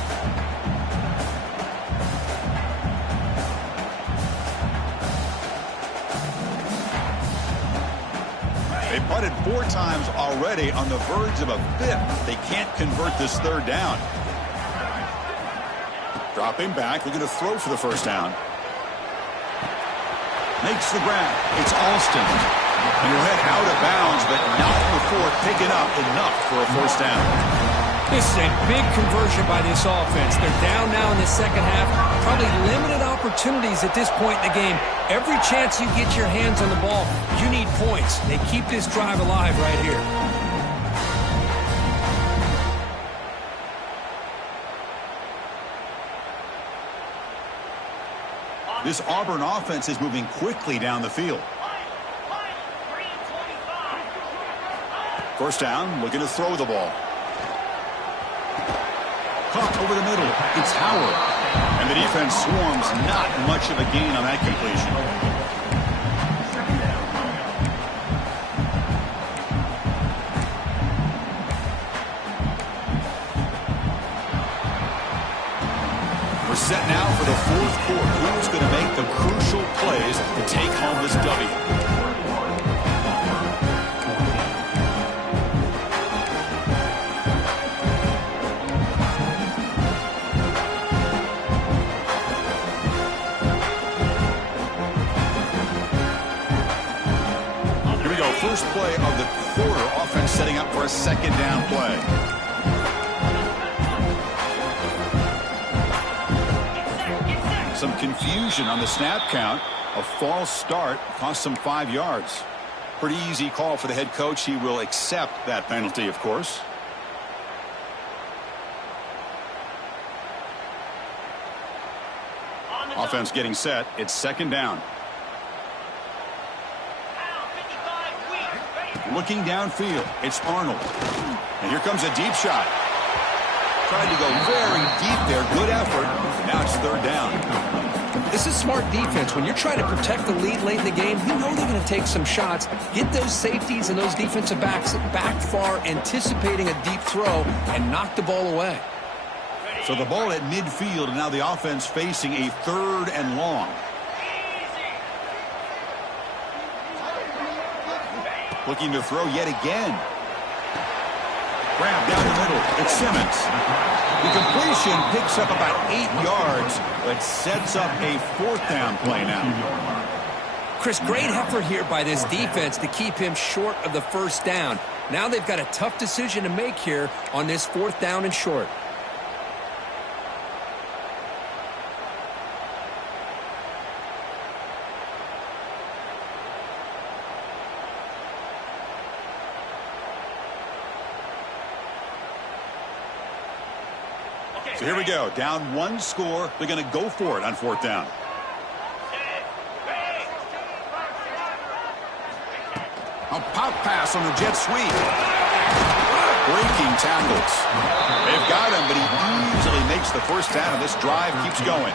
They punted 4 times already, on the verge of a 5th. They can't convert this 3rd down. Dropping back, looking to throw for the first down. Makes the grab. It's Alston. And he'll head out of bounds, but not before picking up enough for a first down. This is a big conversion by this offense. They're down now in the second half. Probably limited opportunities at this point in the game. Every chance you get your hands on the ball, you need points. They keep this drive alive right here. This Auburn offense is moving quickly down the field. First down, looking to throw the ball. Caught over the middle. It's Howard. And the defense swarms. Not much of a gain on that completion. We're set now for the 4th quarter. Who's going to make the crucial plays to take home this W? First play of the quarter. Offense setting up for a 2nd down play. Some confusion on the snap count. A false start cost them 5 yards. Pretty easy call for the head coach. He will accept that penalty, of course. Offense getting set. It's 2nd down. Looking downfield, it's Arnold. And here comes a deep shot. Tried to go very deep there. Good effort. Now it's 3rd down. This is smart defense. When you're trying to protect the lead late in the game, you know they're going to take some shots. Get those safeties and those defensive backs back far, anticipating a deep throw, and knock the ball away. So the ball at midfield, and now the offense facing a 3rd and long. Looking to throw yet again. Grab down the middle. It's Simmons. The completion picks up about 8 yards, but sets up a 4th down play now. Chris, great effort here by this defense to keep him short of the first down. Now they've got a tough decision to make here on this 4th down and short. So here we go. Down 1 score. They're going to go for it on 4th down. A pop pass on the jet sweep. Breaking tackles. They've got him, but he easily makes the first down, and this drive keeps going.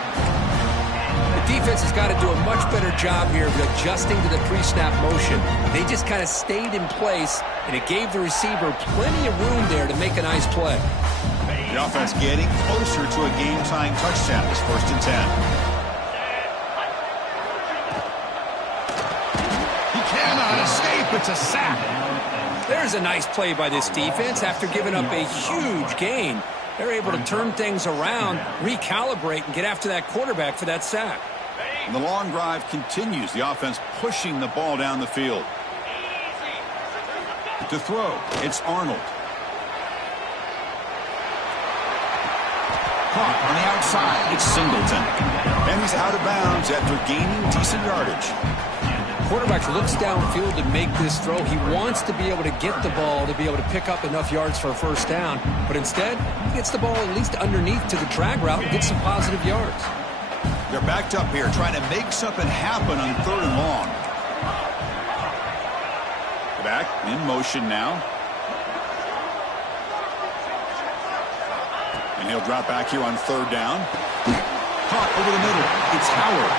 The defense has got to do a much better job here of adjusting to the pre-snap motion. They just kind of stayed in place, and it gave the receiver plenty of room there to make a nice play. The offense getting closer to a game-tying touchdown. It's 1st and 10. He cannot escape. It's a sack. There's a nice play by this defense. After giving up a huge gain, they're able to turn things around, recalibrate, and get after that quarterback for that sack. And the long drive continues. The offense pushing the ball down the field. To throw, it's Arnold. Caught on the outside. It's Singleton. And he's out of bounds after gaining decent yardage. Quarterback looks downfield to make this throw. He wants to be able to get the ball to be able to pick up enough yards for a first down. But instead, he gets the ball at least underneath to the drag route and gets some positive yards. They're backed up here trying to make something happen on 3rd and long. The Back in motion now. And he'll drop back here on third down. Caught over the middle. It's Howard.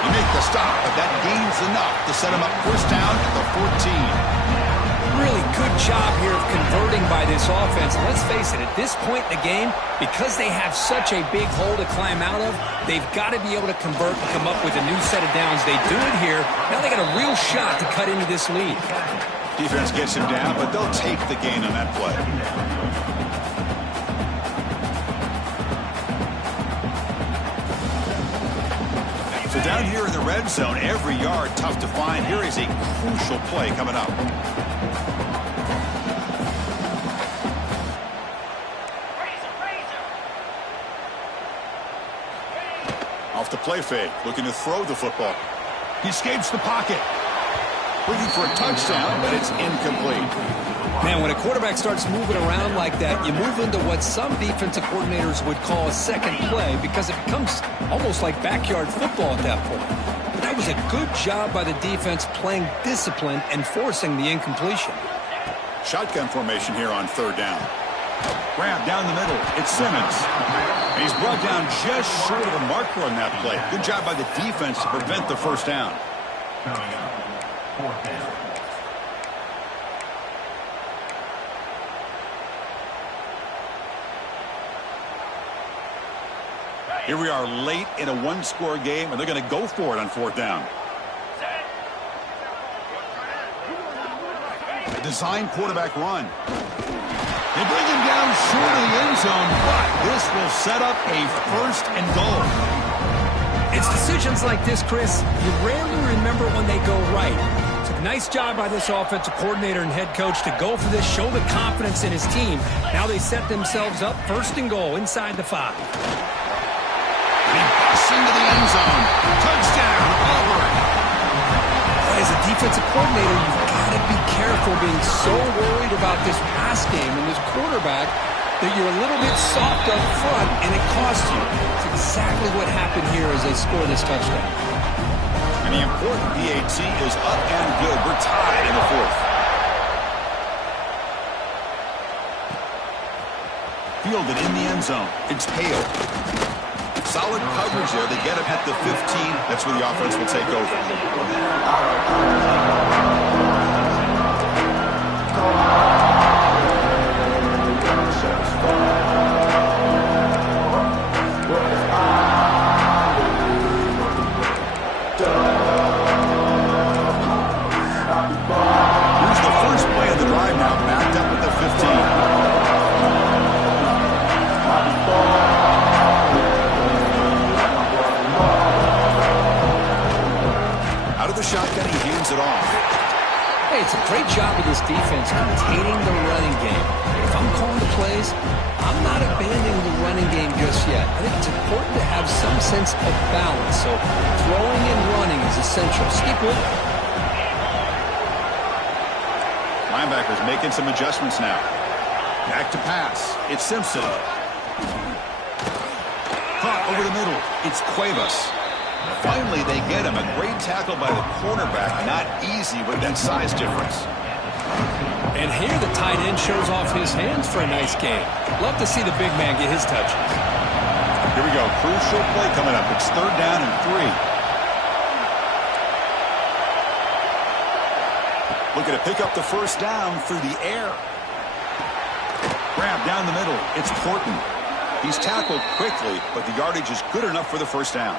You make the stop, but that gains enough to set him up first down at the 14. Really good job here of converting by this offense. Let's face it, at this point in the game, because they have such a big hole to climb out of, they've got to be able to convert and come up with a new set of downs. They do it here. Now they got a real shot to cut into this lead. Defense gets him down, but they'll take the gain on that play. So down here in the red zone, every yard tough to find. Here is a crucial play coming up. Off the play fake, looking to throw the football. He escapes the pocket. Looking for a touchdown, but it's incomplete. Man, when a quarterback starts moving around like that, you move into what some defensive coordinators would call a second play because it becomes almost like backyard football at that point. But that was a good job by the defense playing discipline and forcing the incompletion. Shotgun formation here on third down. Grab down the middle. It's Simmons. And he's brought down just short of the marker on that play. Good job by the defense to prevent the first down. Fourth down. Here we are late in a one-score game, and they're going to go for it on fourth down. A design quarterback run. They bring him down short of the end zone, but this will set up a first and goal. It's decisions like this, Chris, you rarely remember when they go right. It's a nice job by this offensive coordinator and head coach to go for this, show the confidence in his team. Now they set themselves up first and goal inside the 5. He busts into the end zone. Touchdown, Auburn. As a defensive coordinator, you've got to be careful being so worried about this pass game and this quarterback that you're a little bit soft up front and it costs you. It's exactly what happened here as they score this touchdown. And the important PAT is up and good. We're tied in the fourth. Fielded in the end zone. It's Hale. Solid coverage there. They get him at the 15. That's where the offense will take over. Here's the first play of the drive now, backed up at the 15. Shotgun, he hands it off. Hey, it's a great job of this defense containing the running game. If I'm calling the plays, I'm not abandoning the running game just yet. I think it's important to have some sense of balance. So throwing and running is essential. Stick with it. Linebackers making some adjustments now. Back to pass. It's Simpson. Caught over the middle. It's Cuevas. Finally, they get him. A great tackle by the cornerback. Not easy with that size difference. And here the tight end shows off his hands for a nice game. Love to see the big man get his touches. Here we go. Crucial play coming up. It's third down and 3. Looking to pick up the first down through the air. Grab down the middle. It's Porton. He's tackled quickly, but the yardage is good enough for the first down.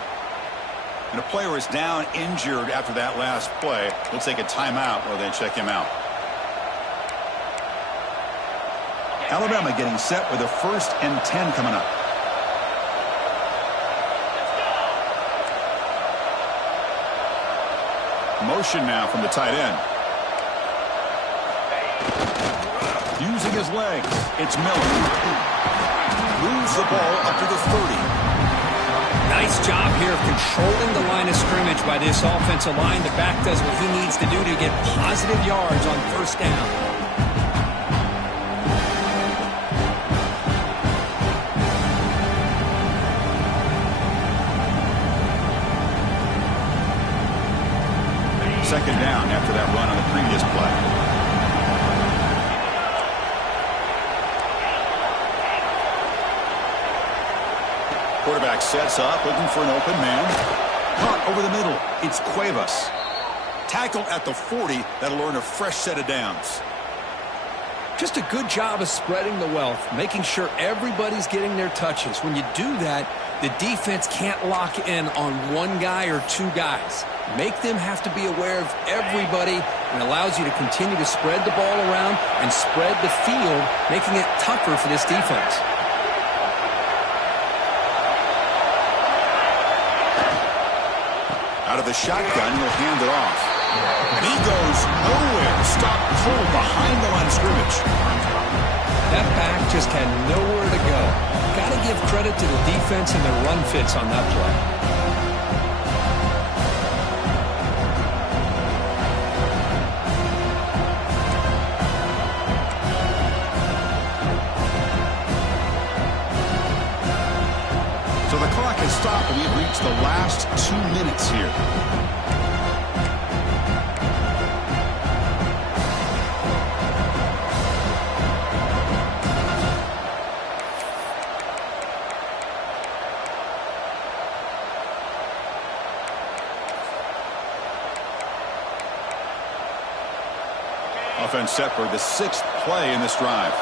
And a player is down injured after that last play. We'll take a timeout while they check him out. Alabama getting set with a 1st and 10 coming up. Motion now from the tight end. Using his legs, it's Miller. Moves the ball up to the 30. Nice job here of controlling the line of scrimmage by this offensive line. The back does what he needs to do to get positive yards on first down. Second down after that run on the previous play. quarterback sets up, looking for an open man. Caught over the middle. It's Cuevas. Tackle at the 40. That'll earn a fresh set of downs. Just a good job of spreading the wealth, making sure everybody's getting their touches. When you do that, the defense can't lock in on one guy or two guys. Make them have to be aware of everybody, and allows you to continue to spread the ball around and spread the field, making it tougher for this defense. Out of the shotgun, he'll hand it off. And he goes nowhere. Stop cold behind the line of scrimmage. That back just had nowhere to go. Got to give credit to the defense and their run fits on that play. So the clock has stopped, and we've reached the last 2 minutes here. Offense set for the 6th play in this drive.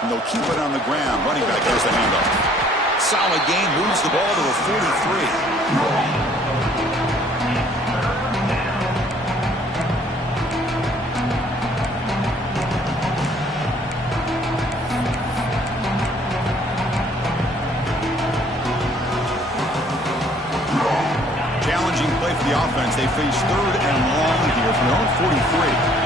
And they'll keep it on the ground. Running back has the handoff. Solid gain, moves the ball to the 43. Challenging play for the offense. They face 3rd and long here from their own 43.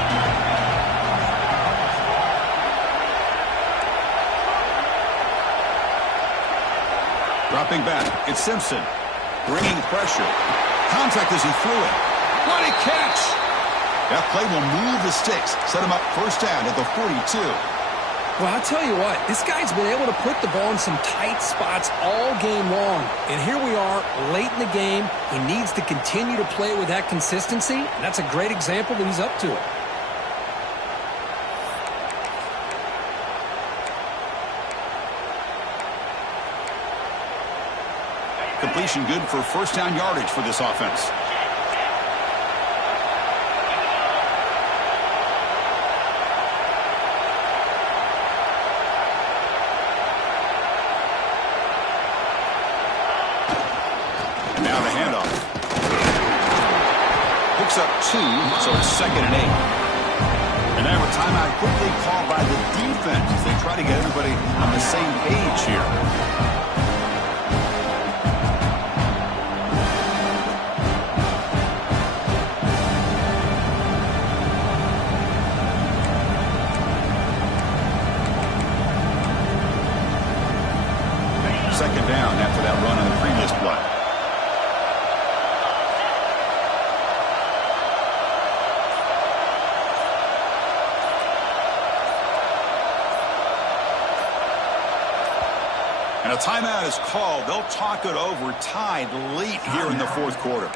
Dropping back, it's Simpson. Bringing pressure. Contact as he threw it. What a catch! That play will move the sticks. Set him up first down at the 42. Well, I'll tell you what, this guy's been able to put the ball in some tight spots all game long. And here we are, late in the game. He needs to continue to play with that consistency. And that's a great example that he's up to it. Completion good for first down yardage for this offense. Now the handoff. Picks up 2, so it's 2nd and 8. And now a timeout quickly called by the defense as they try to get everybody on the same page here. Second down after that run on the previous play. And a timeout is called. They'll talk it over, tied late here in the 4th quarter.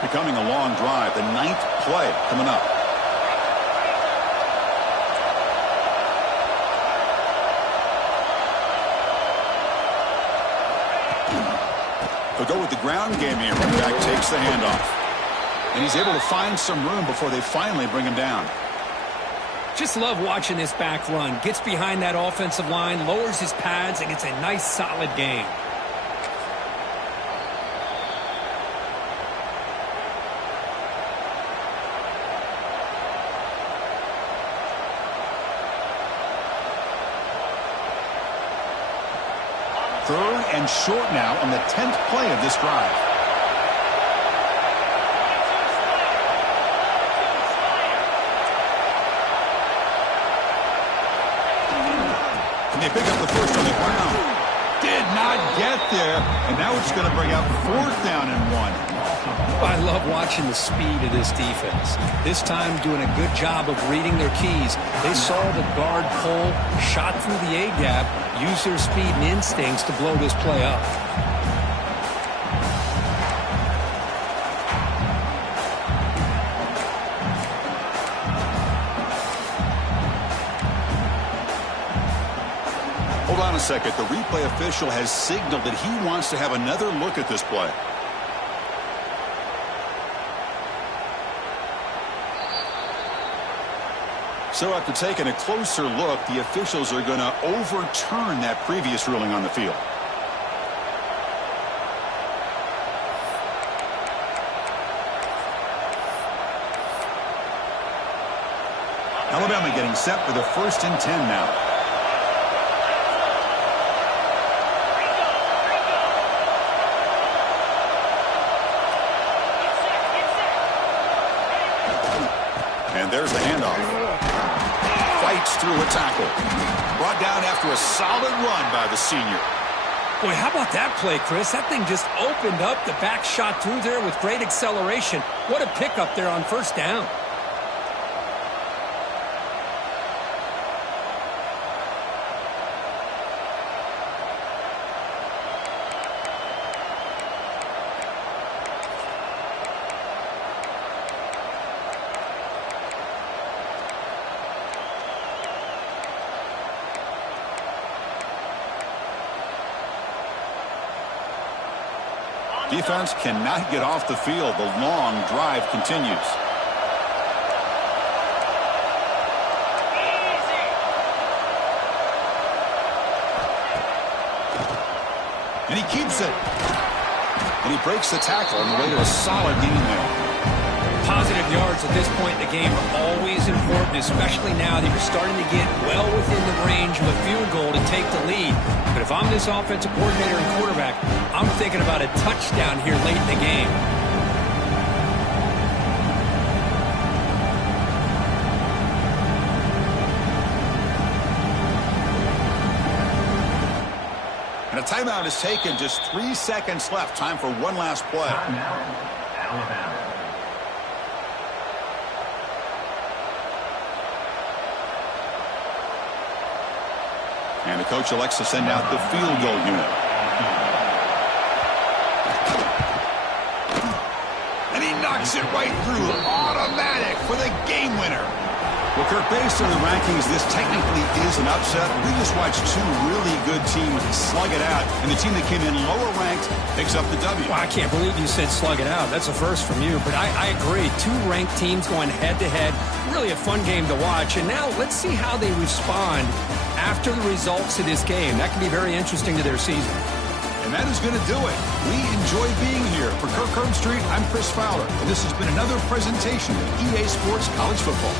Becoming a long drive. The 9th play coming up. They'll go with the ground game here. Running back takes the handoff. And he's able to find some room before they finally bring him down. Just love watching this back run. Gets behind that offensive line, lowers his pads, and gets a nice solid gain. Third and short now on the 10th play of this drive. And they pick up the first on the ground. Did not get there. And now it's going to bring up 4th down and 1. I love watching the speed of this defense. This time doing a good job of reading their keys. They saw the guard pull, shot through the A-gap, used their speed and instincts to blow this play up. a second. The replay official has signaled that he wants to have another look at this play. So after taking a closer look, the officials are going to overturn that previous ruling on the field. Alabama getting set for the 1st and 10 now. And there's the handoff. Fights through a tackle. Brought down after a solid run by the senior. Boy, how about that play, Chris? That thing just opened up. The back shot through there with great acceleration. What a pickup there on 1st down. Defense cannot get off the field. The long drive continues. And he keeps it. And he breaks the tackle on the way to a solid gain there. Positive yards at this point in the game are always important, especially now that you're starting to get well within the range of a field goal to take the lead. But if I'm this offensive coordinator and quarterback, I'm thinking about a touchdown here late in the game. And a timeout is taken. Just 3 seconds left. Time for one last play. Alabama. And the coach elects to send out the field goal unit. And he knocks it right through. Automatic for the game winner. Well, Kirk, based on the rankings, this technically is an upset. We just watched two really good teams slug it out, and the team that came in lower ranked picks up the W. Well, I can't believe you said slug it out. That's a first from you, but I agree. Two ranked teams going head-to-head. Really a fun game to watch. And now let's see how they respond after the results of this game. That can be very interesting to their season. And that is going to do it. We enjoy being here. For Kirk Herbstreit, I'm Chris Fowler, and this has been another presentation of EA Sports College Football.